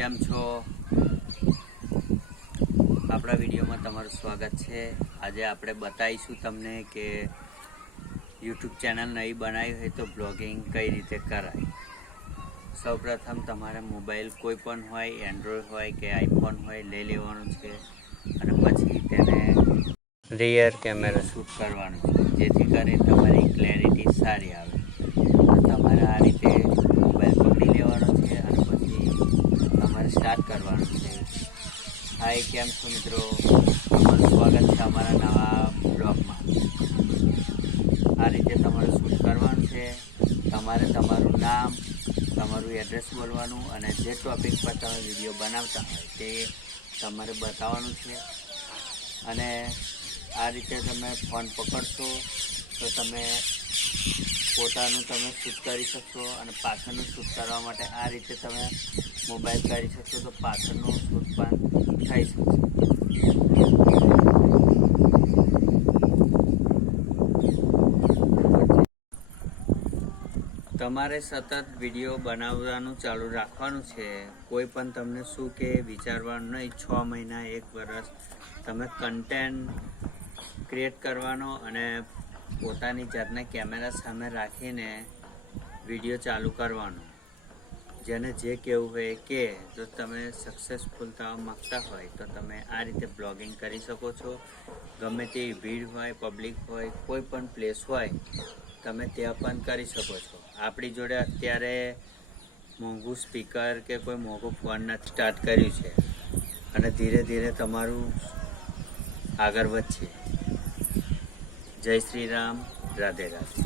કેમ છો? આપણા વિડીયોમાં તમારું સ્વાગત છે। આજે આપણે બતાવીશું તમને કે યુટ્યુબ ચેનલ નહીં બનાવી હોય તો બ્લોગિંગ કઈ રીતે કરાય। સૌપ્રથમ તમારે મોબાઈલ કોઈ પણ હોય, એન્ડ્રોઈડ હોય કે આઈફોન હોય લઈ લેવાનું છે અને પછી તેને રિયર કેમેરા શૂટ કરવાનું છે, જેથી કરીને તમારી ક્લેરિટી સારી આવે। તમારે આ રીતે મોબાઈલ પકડી લેવાનો છે અને પછી તમારે સ્ટાર્ટ કરવાનું છે। હાય, કેમ છો મિત્રો? તમારું સ્વાગત છે અમારા નવા બ્લોગમાં। આ રીતે તમારે શૂટ કરવાનું છે। તમારે તમારું નામ, તમારું એડ્રેસ બોલવાનું અને જે ટૉપિક પર તમે વિડીયો બનાવતા હોય તે તમારે બતાવવાનું છે। અને આ રીતે તમે ફોન પકડશો તો તમે પોતાનું તમે શૂટ કરી શકશો અને પાછળનું શૂટ કરવા માટે આ રીતે તમે મોબાઈલ કરી શકશો તો પાછળનું શૂટ પણ થઈ શકશે। તમારે સતત વિડીયો બનાવવાનું ચાલુ રાખવાનું છે। કોઈ પણ તમને શું કે વિચારવાનું નહીં। 6 મહિના 1 વર્ષ તમે કન્ટેન્ટ ક્રિએટ કરવાનો અને પોતાની જાતને કેમેરા સામે રાખીને વિડીયો ચાલુ કરવાનો। જેને જે કહેવું હોય કે જો તમે સક્સેસફુલ થવા માગતા હોય તો તમે આ રીતે બ્લોગિંગ કરી શકો છો। ગમે તેવી ભીડ હોય, પબ્લિક હોય, કોઈ પણ પ્લેસ હોય તમે ત્યાં પણ કરી શકો છો। આપણી જોડે અત્યારે મોંઘું સ્પીકર કે કોઈ મોંઘું ફોન નથી, સ્ટાર્ટ કર્યું છે અને ધીરે ધીરે તમારું આગળ વધશે। જય શ્રી રામ, રાધે રાધે।